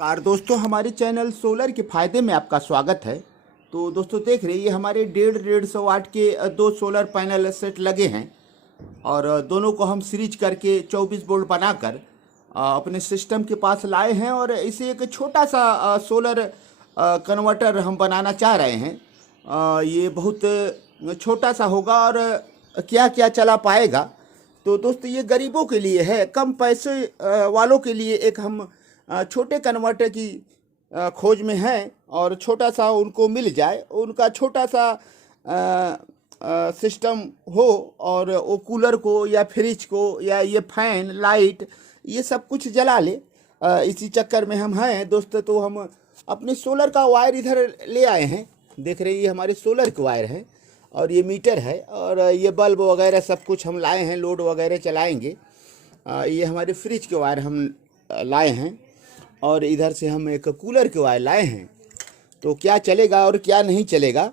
Car दोस्तों, हमारे channel solar के फ़ायदे में आपका स्वागत है। तो दोस्तों देख रहे हैं, ये हमारे 150 वाट के दो सोलर पैनल सेट लगे हैं और दोनों को हम सीरीज करके 24 वोल्ट बनाकर अपने सिस्टम के पास लाए हैं और इसे एक छोटा सा सोलर कन्वर्टर हम बनाना चाह रहे हैं। ये बहुत छोटा सा होगा और क्या क्या चला पाएगा। तो दोस्तों ये गरीबों के लिए है, कम पैसे वालों के लिए एक हम छोटे कन्वर्टर की खोज में हैं और छोटा सा उनको मिल जाए, उनका छोटा सा सिस्टम हो और वो कूलर को या फ्रिज को या ये फैन लाइट ये सब कुछ जला ले। इसी चक्कर में हम हैं दोस्तों। तो हम अपने सोलर का वायर इधर ले आए हैं। देख रहे हैं, ये हमारे सोलर के वायर हैं और ये मीटर है और ये बल्ब वगैरह सब कुछ हम लाए हैं, लोड वगैरह चलाएंगे। ये हमारे फ्रिज के वायर हम लाए हैं और इधर से हम एक कूलर के वायर लाए हैं। तो क्या चलेगा और क्या नहीं चलेगा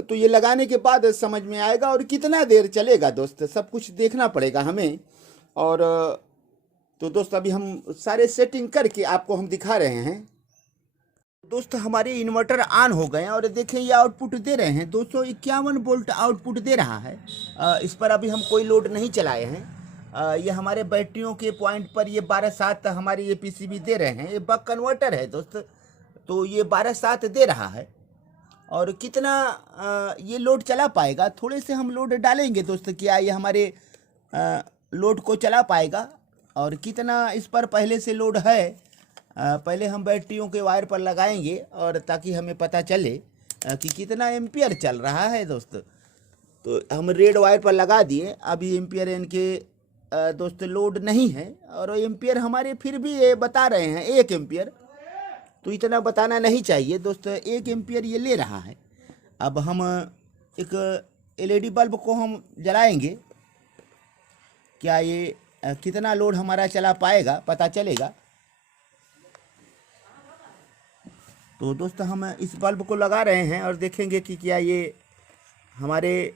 तो ये लगाने के बाद समझ में आएगा, और कितना देर चलेगा दोस्त सब कुछ देखना पड़ेगा हमें। और तो दोस्त अभी हम सारे सेटिंग करके आपको हम दिखा रहे हैं। दोस्त हमारे इन्वर्टर ऑन हो गए और देखें ये आउटपुट दे रहे हैं 251 वोल्ट आउटपुट दे रहा है। इस पर अभी हम कोई लोड नहीं चलाए हैं। ये हमारे बैटरियों के पॉइंट पर ये 12/7 हमारी ये पीसीबी दे रहे हैं। ये बक कन्वर्टर है दोस्त, तो ये 12/7 दे रहा है। और कितना ये लोड चला पाएगा, थोड़े से हम लोड डालेंगे दोस्त, क्या ये हमारे लोड को चला पाएगा और कितना इस पर पहले से लोड है। पहले हम बैटरियों के वायर पर लगाएंगे और ताकि हमें पता चले कि कितना एम्पियर चल रहा है दोस्त। तो हम रेड वायर पर लगा दिए। अभी एम्पियर इनके दोस्त लोड नहीं है और एम्पियर हमारे फिर भी ये बता रहे हैं 1 एम्पियर। तो इतना बताना नहीं चाहिए दोस्त, 1 एम्पियर ये ले रहा है। अब हम एक एलईडी बल्ब को हम जलाएंगे, क्या ये कितना लोड हमारा चला पाएगा पता चलेगा। तो दोस्त हम इस बल्ब को लगा रहे हैं और देखेंगे कि क्या ये हमारे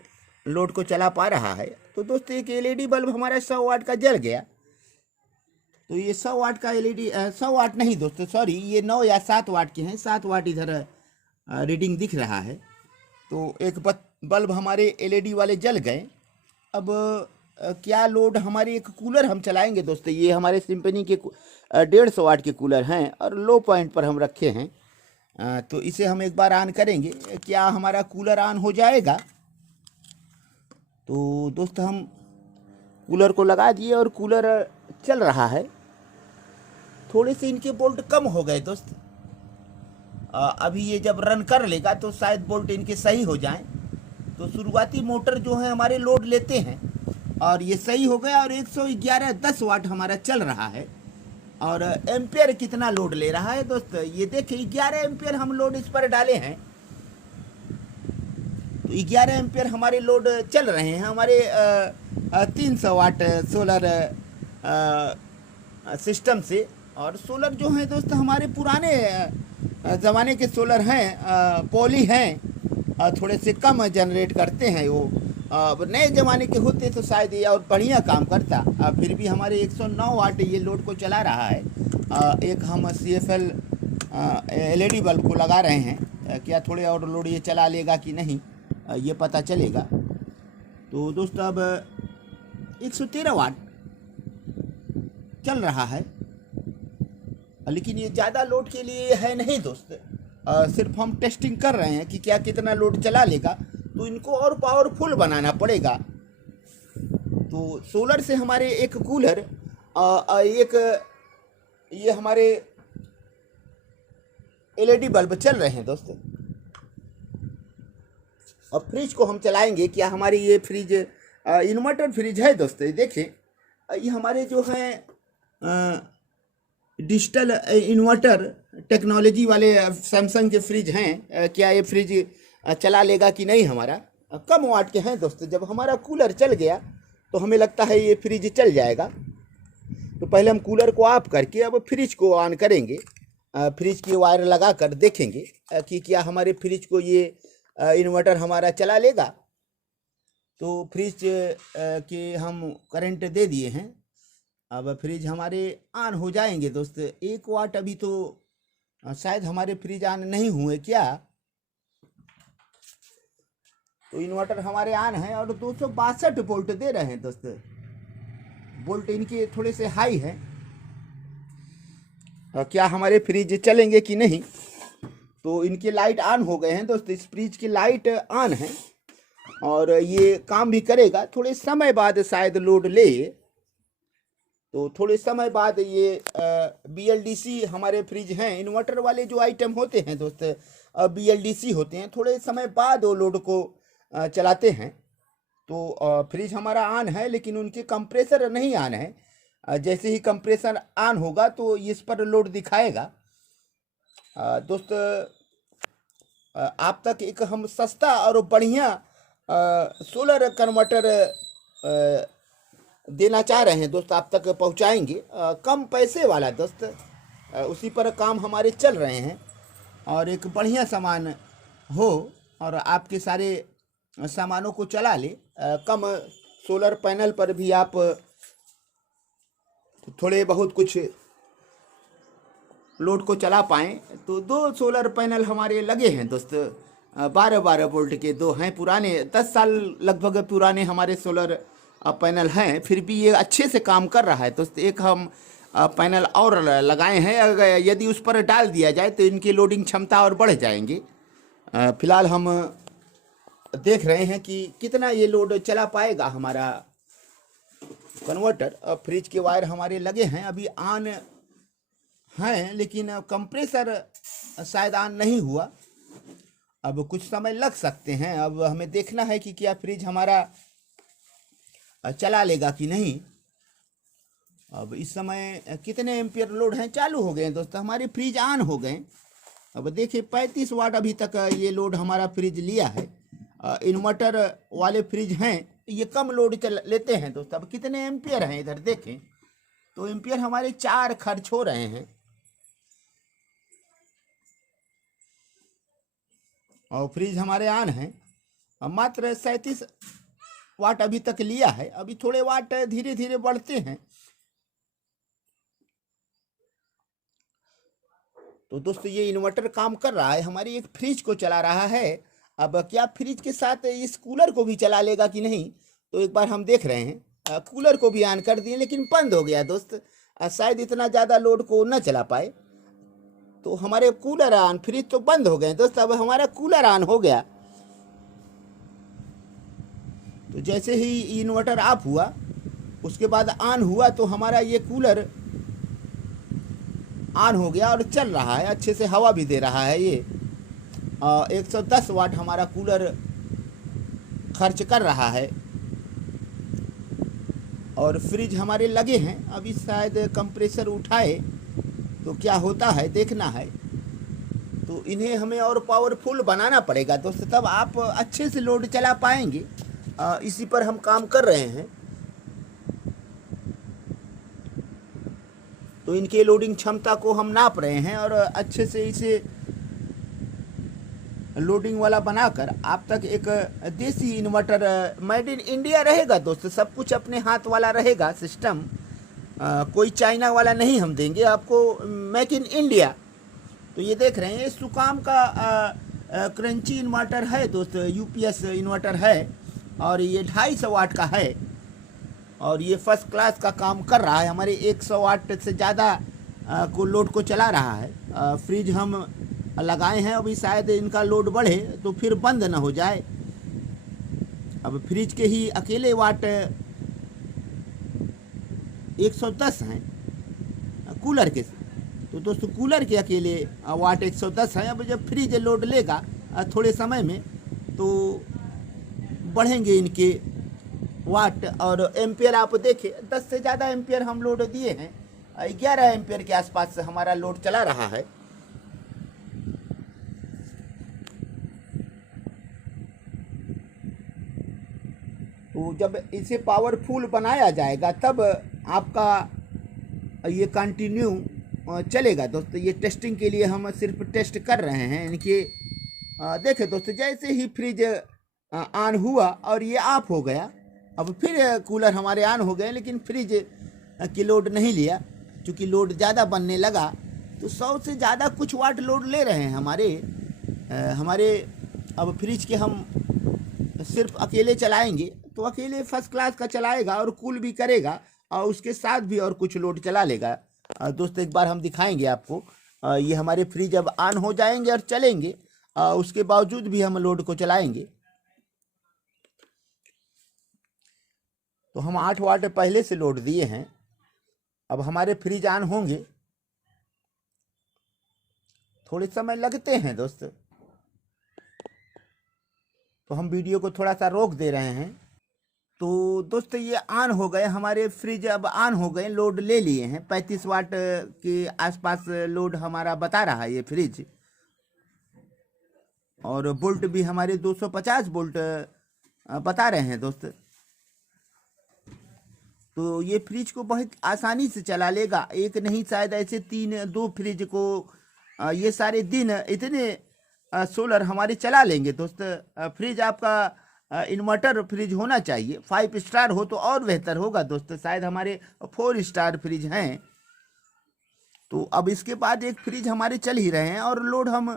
लोड को चला पा रहा है। तो दोस्त एक एलईडी बल्ब हमारा 100 वाट का जल गया। तो ये 100 वाट का एलईडी 100 वाट नहीं दोस्त, सॉरी, ये 9 या 7 वाट के हैं। 7 वाट इधर रीडिंग दिख रहा है। तो एक बल्ब हमारे एलईडी वाले जल गए। अब क्या लोड, हमारे एक कूलर हम चलाएंगे दोस्त। ये हमारे सिम्फनी के 150 वाट के कूलर हैं और लो पॉइंट पर हम रखे हैं। तो इसे हम एक बार ऑन करेंगे, क्या हमारा कूलर ऑन हो जाएगा। तो दोस्त हम कूलर को लगा दिए और कूलर चल रहा है। थोड़े से इनके बोल्ट कम हो गए दोस्त। अभी ये जब रन कर लेगा तो शायद बोल्ट इनके सही हो जाएं। तो शुरुआती मोटर जो है हमारे लोड लेते हैं और ये सही हो गया और 111 वाट हमारा चल रहा है। और एम्पियर कितना लोड ले रहा है दोस्त, ये देखिए 11 एम्पियर हम लोड इस पर डाले हैं। तो 11 एम्पियर हमारे लोड चल रहे हैं हमारे 300 वाट सोलर सिस्टम से। और सोलर जो है दोस्त हमारे पुराने ज़माने के सोलर हैं, पॉली हैं, थोड़े से कम जनरेट करते हैं। वो नए ज़माने के होते तो शायद ये और बढ़िया काम करता। फिर भी हमारे 109 वाट ये लोड को चला रहा है। एक हम CFL एलईडी बल्ब को लगा रहे हैं, क्या थोड़े और लोड ये चला लेगा कि नहीं ये पता चलेगा। तो दोस्त अब 113 वाट चल रहा है, लेकिन ये ज़्यादा लोड के लिए है नहीं दोस्त। सिर्फ हम टेस्टिंग कर रहे हैं कि क्या कितना लोड चला लेगा। तो इनको और पावरफुल बनाना पड़ेगा। तो सोलर से हमारे एक कूलर, एक ये हमारे एलईडी बल्ब चल रहे हैं दोस्त। और फ्रिज को हम चलाएंगे, क्या हमारी ये फ्रिज इन्वर्टर फ्रिज है दोस्त। देखिए ये हमारे जो हैं डिजिटल इन्वर्टर टेक्नोलॉजी वाले सैमसंग के फ्रिज हैं। क्या ये फ्रिज चला लेगा कि नहीं हमारा। कम वाट के हैं दोस्त। जब हमारा कूलर चल गया तो हमें लगता है ये फ्रिज चल जाएगा। तो पहले हम कूलर को ऑफ करके अब फ्रिज को ऑन करेंगे। फ्रिज की वायर लगा कर देखेंगे कि क्या हमारे फ्रिज को ये इन्वर्टर हमारा चला लेगा। तो फ्रिज के हम करंट दे दिए हैं। अब फ्रिज हमारे ऑन हो जाएंगे दोस्त। 1 वाट अभी तो शायद हमारे फ्रिज ऑन नहीं हुए क्या। तो इन्वर्टर हमारे ऑन है और 262 वोल्ट दे रहे हैं दोस्त। वोल्ट इनके थोड़े से हाई है। क्या हमारे फ्रिज चलेंगे कि नहीं। तो इनके लाइट ऑन हो गए हैं दोस्त, इस फ्रिज की लाइट ऑन है और ये काम भी करेगा। थोड़े समय बाद शायद लोड ले, तो थोड़े समय बाद ये BLDC हमारे फ्रिज हैं, इन्वर्टर वाले जो आइटम होते हैं दोस्त BLDC होते हैं, थोड़े समय बाद वो लोड को चलाते हैं। तो फ्रिज हमारा ऑन है लेकिन उनके कंप्रेसर नहीं ऑन है। जैसे ही कंप्रेसर ऑन होगा तो इस पर लोड दिखाएगा। दोस्त आप तक एक हम सस्ता और बढ़िया सोलर कन्वर्टर देना चाह रहे हैं दोस्त, आप तक पहुंचाएंगे कम पैसे वाला दोस्त। उसी पर काम हमारे चल रहे हैं और एक बढ़िया सामान हो और आपके सारे सामानों को चला ले। कम सोलर पैनल पर भी आप थोड़े बहुत कुछ लोड को चला पाएँ। तो 2 सोलर पैनल हमारे लगे हैं दोस्त, 12-12 वोल्ट के 2 हैं पुराने, 10 साल लगभग पुराने हमारे सोलर पैनल हैं, फिर भी ये अच्छे से काम कर रहा है दोस्त। एक हम पैनल और लगाए हैं, अगर यदि उस पर डाल दिया जाए तो इनकी लोडिंग क्षमता और बढ़ जाएंगे। फिलहाल हम देख रहे हैं कि कितना ये लोड चला पाएगा हमारा कन्वर्टर। फ्रिज के वायर हमारे लगे हैं, अभी ऑन हैं लेकिन कंप्रेसर शायद ऑन नहीं हुआ। अब कुछ समय लग सकते हैं। अब हमें देखना है कि क्या फ्रिज हमारा चला लेगा कि नहीं। अब इस समय कितने एम्पियर लोड हैं चालू हो गए हैं दोस्तों, हमारे फ्रिज ऑन हो गए। अब देखिए 35 वाट अभी तक ये लोड हमारा फ्रिज लिया है। इन्वर्टर वाले फ्रिज हैं ये कम लोड लेते हैं दोस्तों। अब कितने एम्पियर हैं इधर देखें तो एम्पियर हमारे 4 खर्च हो रहे हैं और फ्रिज हमारे ऑन है। अब मात्र 37 वाट अभी तक लिया है, अभी थोड़े वाट धीरे धीरे बढ़ते हैं। तो दोस्तों ये इन्वर्टर काम कर रहा है, हमारी एक फ्रिज को चला रहा है। अब क्या फ्रिज के साथ इस कूलर को भी चला लेगा कि नहीं, तो एक बार हम देख रहे हैं। कूलर को भी ऑन कर दिए लेकिन बंद हो गया दोस्त, शायद इतना ज़्यादा लोड को न चला पाए। तो हमारे कूलर ऑन, फ्रिज तो बंद हो गए दोस्त, अब हमारा कूलर ऑन हो गया। तो जैसे ही इन्वर्टर ऑफ हुआ उसके बाद ऑन हुआ तो हमारा ये कूलर ऑन हो गया और चल रहा है, अच्छे से हवा भी दे रहा है। ये 110 वाट हमारा कूलर खर्च कर रहा है और फ्रिज हमारे लगे हैं। अभी शायद कंप्रेसर उठाए तो क्या होता है देखना है। तो इन्हें हमें और पावरफुल बनाना पड़ेगा दोस्त, तब आप अच्छे से लोड चला पाएंगे। इसी पर हम काम कर रहे हैं। तो इनके लोडिंग क्षमता को हम नाप रहे हैं और अच्छे से इसे लोडिंग वाला बनाकर आप तक एक देसी इन्वर्टर मेड इन इंडिया रहेगा दोस्त। सब कुछ अपने हाथ वाला रहेगा सिस्टम, कोई चाइना वाला नहीं हम देंगे आपको, मेक इन इंडिया। तो ये देख रहे हैं सुकाम का क्रंची इन्वर्टर है दोस्त, UPS इन्वर्टर है और ये 250 वाट का है और ये फर्स्ट क्लास का काम कर रहा है। हमारे 100 वाट से ज़्यादा को लोड को चला रहा है। फ्रिज हम लगाए हैं, अभी शायद इनका लोड बढ़े तो फिर बंद ना हो जाए। अब फ्रिज के ही अकेले वाट 110 हैं कूलर के, तो दोस्तों कूलर के अकेले वाट 110 हैं। अब जब फ्रिज लोड लेगा थोड़े समय में तो बढ़ेंगे इनके वाट और एम्पियर। आप देखें 10 से ज़्यादा एम्पियर हम लोड दिए हैं, 11 एम्पियर के आसपास हमारा लोड चला रहा है। तो जब इसे पावरफुल बनाया जाएगा तब आपका ये कंटिन्यू चलेगा दोस्तों। ये टेस्टिंग के लिए हम सिर्फ टेस्ट कर रहे हैं इनके। देखें दोस्तों जैसे ही फ्रिज ऑन हुआ और ये ऑफ हो गया, अब फिर कूलर हमारे ऑन हो गए लेकिन फ्रिज की लोड नहीं लिया, क्योंकि लोड ज़्यादा बनने लगा तो 100 से ज़्यादा कुछ वाट लोड ले रहे हैं हमारे अब फ्रिज के हम सिर्फ अकेले चलाएंगे तो अकेले फर्स्ट क्लास का चलाएगा और कूल भी करेगा और उसके साथ भी और कुछ लोड चला लेगा। दोस्तों एक बार हम दिखाएंगे आपको, ये हमारे फ्रिज अब ऑन हो जाएंगे और चलेंगे, उसके बावजूद भी हम लोड को चलाएंगे। तो हम 8 वाट पहले से लोड दिए हैं, अब हमारे फ्रिज ऑन होंगे, थोड़े समय लगते हैं दोस्त, तो हम वीडियो को थोड़ा सा रोक दे रहे हैं। तो दोस्तों ये ऑन हो गए हमारे फ्रिज, अब ऑन हो गए, लोड ले लिए हैं। 35 वाट के आसपास लोड हमारा बता रहा है ये फ्रिज, और बोल्ट भी हमारे 250 बोल्ट बता रहे हैं दोस्त। तो ये फ्रिज को बहुत आसानी से चला लेगा, एक नहीं शायद ऐसे 2 फ्रिज को ये सारे दिन इतने सोलर हमारे चला लेंगे दोस्त। फ्रिज आपका इन्वर्टर फ्रिज होना चाहिए, 5 स्टार हो तो और बेहतर होगा दोस्त, शायद हमारे 4 स्टार फ्रिज हैं। तो अब इसके बाद एक फ्रिज हमारे चल ही रहे हैं और लोड हम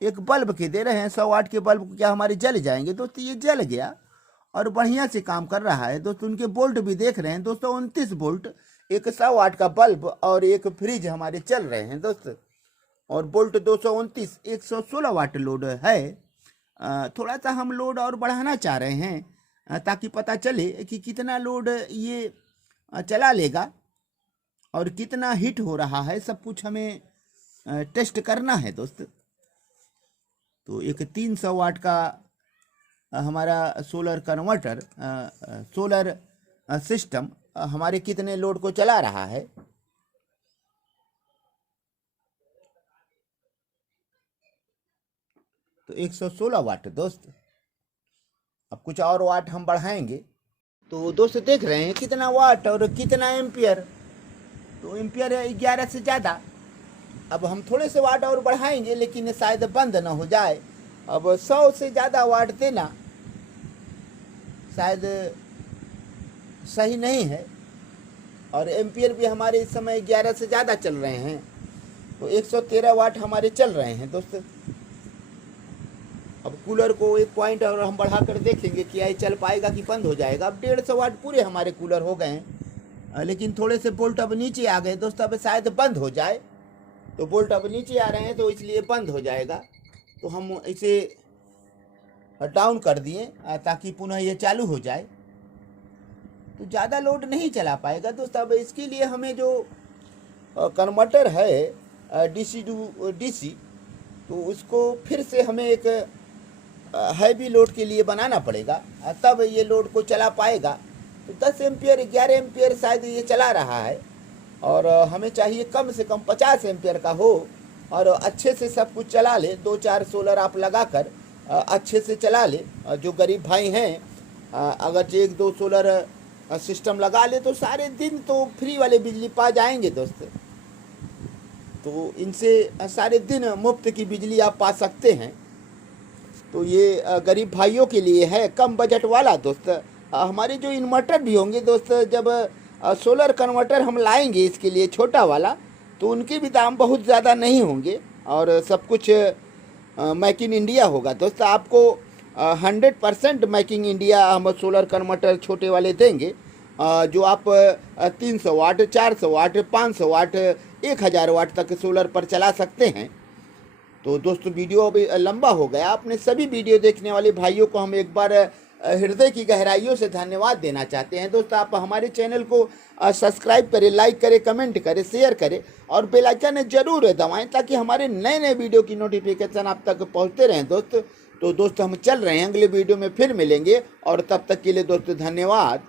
एक बल्ब के दे रहे हैं। 100 वाट के बल्ब क्या हमारे जल जाएंगे दोस्त? ये जल गया और बढ़िया से काम कर रहा है दोस्तों। उनके बोल्ट भी देख रहे हैं दोस्तों, 29 बोल्ट, एक 100 वाट का बल्ब और एक फ्रिज हमारे चल रहे हैं दोस्त। और बोल्ट 229, 116 वाट लोड है। थोड़ा सा हम लोड और बढ़ाना चाह रहे हैं ताकि पता चले कि कितना लोड ये चला लेगा और कितना हिट हो रहा है, सब कुछ हमें टेस्ट करना है दोस्त। तो एक 300 वाट का हमारा सोलर कन्वर्टर, सोलर सिस्टम हमारे कितने लोड को चला रहा है। तो 116 वाट दोस्त। अब कुछ और वाट हम बढ़ाएंगे। तो दोस्त देख रहे हैं कितना वाट और कितना एम्पियर, तो एम्पियर है 11 से ज़्यादा। अब हम थोड़े से वाट और बढ़ाएंगे लेकिन शायद बंद ना हो जाए। अब 100 से ज़्यादा वाट देना शायद सही नहीं है, और एम्पियर भी हमारे इस समय 11 से ज़्यादा चल रहे हैं। तो 113 वाट हमारे चल रहे हैं दोस्त। अब कूलर को एक पॉइंट और हम बढ़ा कर देखेंगे कि ये चल पाएगा कि बंद हो जाएगा। अब 150 वाट पूरे हमारे कूलर हो गए हैं, लेकिन थोड़े से बोल्ट अब नीचे आ गए दोस्त, अब शायद बंद हो जाए। तो बोल्ट अब नीचे आ रहे हैं तो इसलिए बंद हो जाएगा। तो हम इसे डाउन कर दिए ताकि पुनः ये चालू हो जाए। तो ज़्यादा लोड नहीं चला पाएगा दोस्त। अब इसके लिए हमें जो कन्वर्टर है डीसी टू डीसी, तो उसको फिर से हमें एक हैवी लोड के लिए बनाना पड़ेगा, तब ये लोड को चला पाएगा। तो 10 एम्पियर 11 एम्पियर शायद ये चला रहा है, और हमें चाहिए कम से कम 50 एम्पियर का हो और अच्छे से सब कुछ चला ले। 2-4 सोलर आप लगाकर अच्छे से चला ले। जो गरीब भाई हैं, अगर 1-2 सोलर सिस्टम लगा ले तो सारे दिन तो फ्री वाले बिजली पा जाएंगे दोस्त। तो इनसे सारे दिन मुफ्त की बिजली आप पा सकते हैं। तो ये गरीब भाइयों के लिए है, कम बजट वाला दोस्त। हमारे जो इन्वर्टर भी होंगे दोस्त, जब सोलर कन्वर्टर हम लाएंगे इसके लिए छोटा वाला, तो उनके भी दाम बहुत ज़्यादा नहीं होंगे और सब कुछ मेक इन इंडिया होगा दोस्त। आपको 100% मेक इन इंडिया हम सोलर कन्वर्टर छोटे वाले देंगे, जो आप 300 वाट 400 वाट 500 वाट 1000 वाट तक सोलर पर चला सकते हैं। तो दोस्तों वीडियो अभी लंबा हो गया। अपने सभी वीडियो देखने वाले भाइयों को हम एक बार हृदय की गहराइयों से धन्यवाद देना चाहते हैं दोस्त। आप हमारे चैनल को सब्सक्राइब करें, लाइक करें, कमेंट करें, शेयर करें और बेल आइकन जरूर दबाएं ताकि हमारे नए नए वीडियो की नोटिफिकेशन आप तक पहुंचते रहें दोस्त। तो दोस्त हम चल रहे हैं, अगले वीडियो में फिर मिलेंगे और तब तक के लिए दोस्त धन्यवाद।